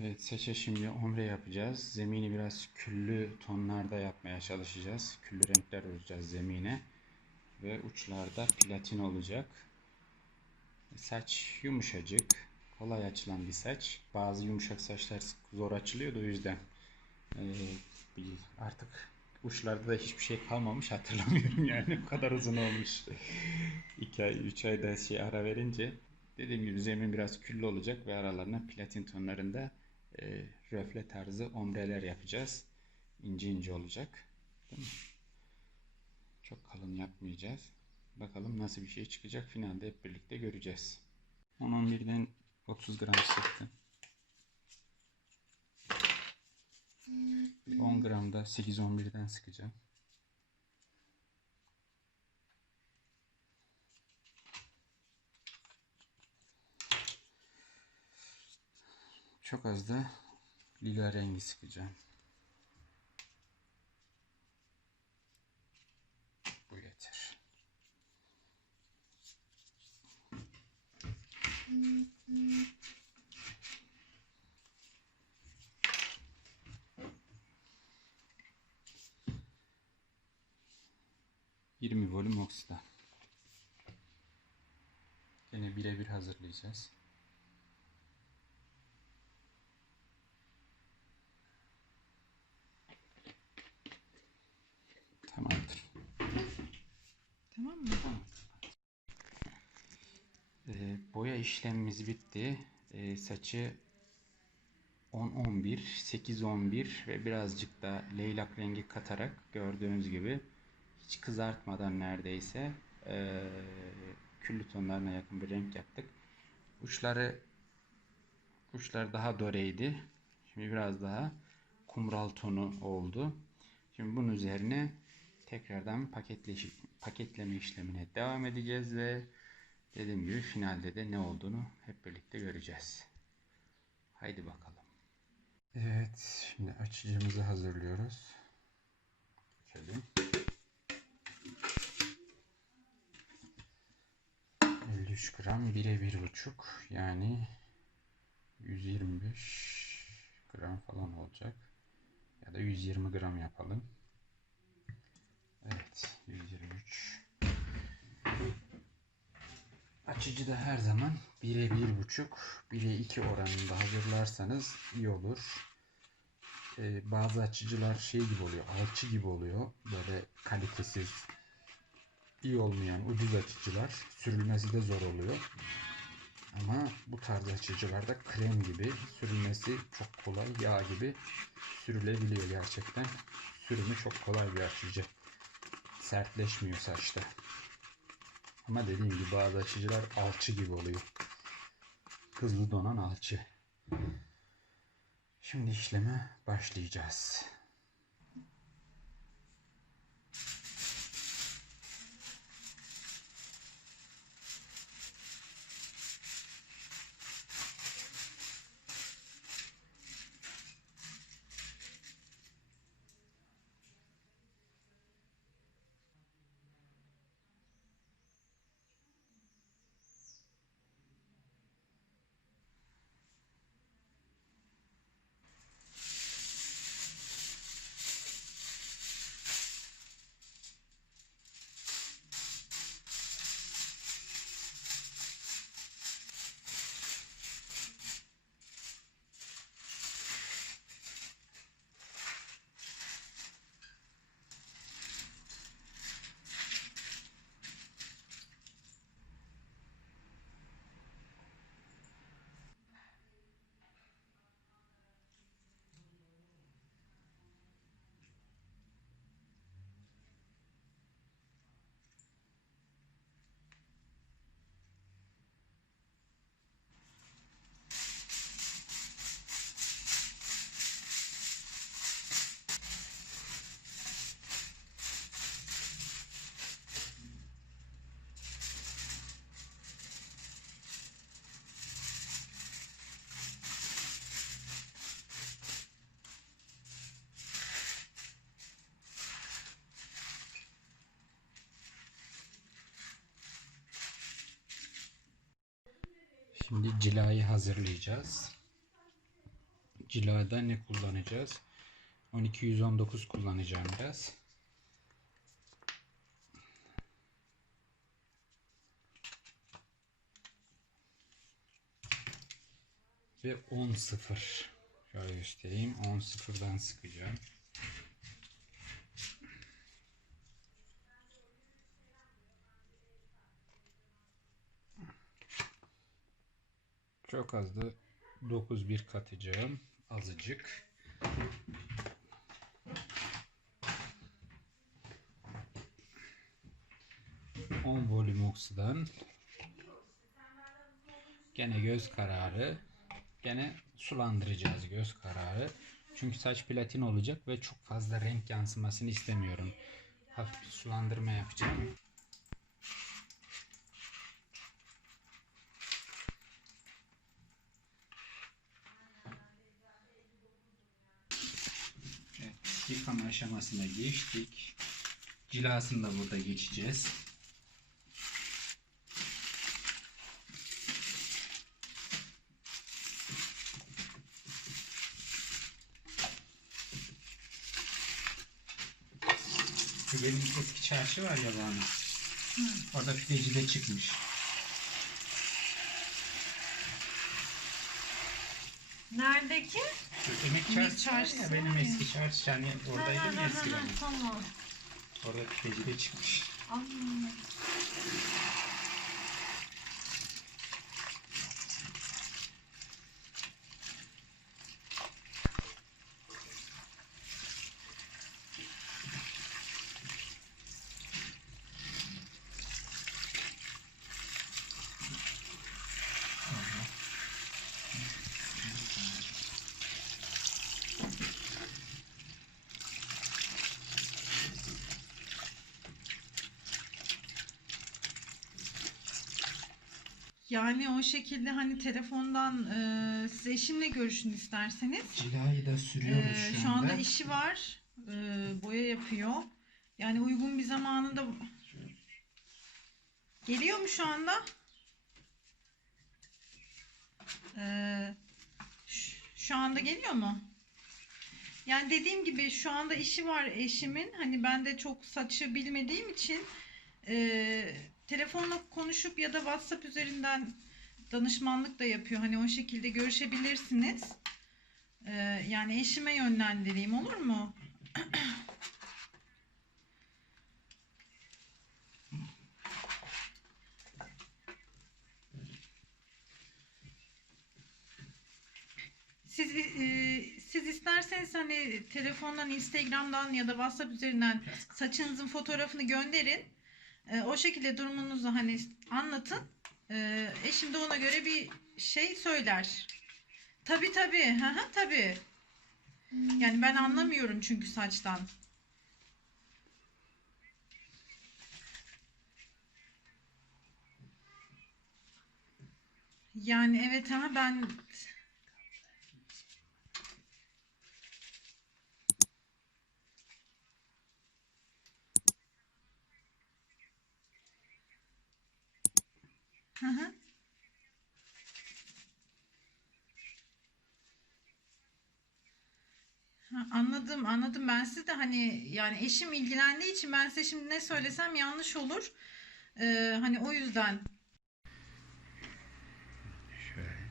Evet, saça şimdi ombre yapacağız. Zemini biraz küllü tonlarda yapmaya çalışacağız. Küllü renkler olacağız zemine. Ve uçlarda platin olacak. Saç yumuşacık, kolay açılan bir saç. Bazı yumuşak saçlar zor açılıyor da o yüzden. Ee, artık uçlarda da hiçbir şey kalmamış hatırlamıyorum yani o kadar uzun olmuş. 2 ay 3 ayda şey ara verince dediğim gibi zemin biraz küllü olacak ve aralarına platin tonlarında e, röfle tarzı ombreler yapacağız. İnce ince olacak. Çok kalın yapmayacağız. Bakalım nasıl bir şey çıkacak. Finalde hep birlikte göreceğiz. 10-11'den 30 gram sıktım. 10 gram da 8-11'den sıkacağım. Çok az da lila rengi sıkacağım. Bu yeter. Yirmi volüm oksida. Yine birebir hazırlayacağız. Tamam mı? Ee, boya işlemimiz bitti. Ee, saçı 10-11, 8-11 ve birazcık da leylak rengi katarak gördüğünüz gibi hiç kızartmadan neredeyse ee, küllü tonlarına yakın bir renk yaptık. Uçları uçlar daha doreydi. Şimdi biraz daha kumral tonu oldu. Şimdi bunun üzerine tekrardan paketleme işlemine devam edeceğiz ve dediğim gibi finalde de ne olduğunu hep birlikte göreceğiz. Haydi bakalım. Evet, şimdi açıcımızı hazırlıyoruz. Şöyle. 53 gram 1'e 1,5 yani 125 gram falan olacak. Ya da 120 gram yapalım. Evet 123. Açıcı da her zaman 1'e 1,5 1'e 2 oranında hazırlarsanız iyi olur. Ee, bazı açıcılar şey gibi oluyor, alçı gibi oluyor. Böyle kalitesiz, iyi olmayan ucuz açıcılar sürülmesi de zor oluyor. Ama bu tarz açıcılarda krem gibi sürülmesi çok kolay, yağ gibi sürülebiliyor gerçekten. Sürümü çok kolay bir açıcı. Sertleşmiyor saçta. Ama dediğim gibi bazı açıcılar alçı gibi oluyor. Hızlı donan alçı. Şimdi işleme başlayacağız. Şimdi cilayı hazırlayacağız. Cilada ne kullanacağız? 12119 kullanacağım biraz. Ve 10 0. Şöyle göstereyim. 10 0'dan sıkacağım. Çok az da 9 bir katacağım. Azıcık. On volüm oksiden. Gene göz kararı. Gene sulandıracağız göz kararı. Çünkü saç platin olacak ve çok fazla renk yansımasını istemiyorum. Hafif bir sulandırma yapacağım. Evet, yıkama aşamasına geçtik. Cilasını da burada geçeceğiz. Benim eski çarşı var ya bana. Orada pideci de çıkmış. Neredeki? Şu Emek çarşı, çarşısı ya benim ya. eski çarşı yani oradaydım ya eskiden. Tamam. Orada pideci de çıkmış. Anladım. Yani o şekilde hani telefondan e, siz eşimle görüşün isterseniz. Cilayı da sürüyoruz E, şu, anda işi var. E, boya yapıyor. Yani uygun bir zamanında geliyor mu şu anda? E, şu anda geliyor mu? Yani dediğim gibi şu anda işi var eşimin. Hani ben de çok saçı bilmediğim için e, telefonla konuşup ya da WhatsApp üzerinden danışmanlık da yapıyor. Hani o şekilde görüşebilirsiniz. E, yani eşime yönlendireyim olur mu? Siz e, siz isterseniz hani telefondan, Instagram'dan ya da WhatsApp üzerinden saçınızın fotoğrafını gönderin. E, o şekilde durumunuzu hani anlatın. E, eşim de ona göre bir şey söyler. Hı hı, tabii. Yani ben anlamıyorum çünkü saçtan. Yani evet ha ben Hı hı. Anladım, anladım. Ben siz de hani yani eşim ilgilendiği için ben size şimdi ne söylesem yanlış olur. Ee, hani o yüzden Şöyle.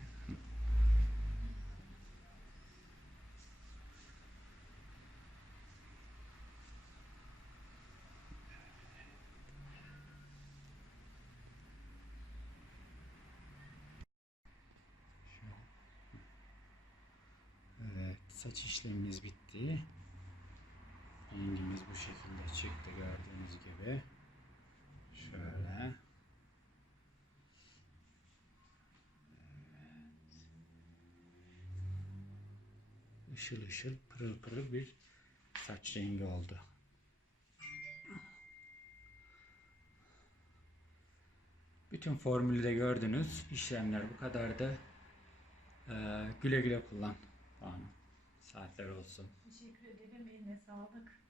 Evet, saç işlemimiz bitti. Rengimiz bu şekilde çıktı gördüğünüz gibi. Şöyle. ışıl ışıl pırıl pırıl bir saç rengi oldu. Bütün formülü de gördünüz. İşlemler bu kadardı. Ee, güle güle kullan. Banu. Saatler olsun. Teşekkür ederim. Eline sağlık.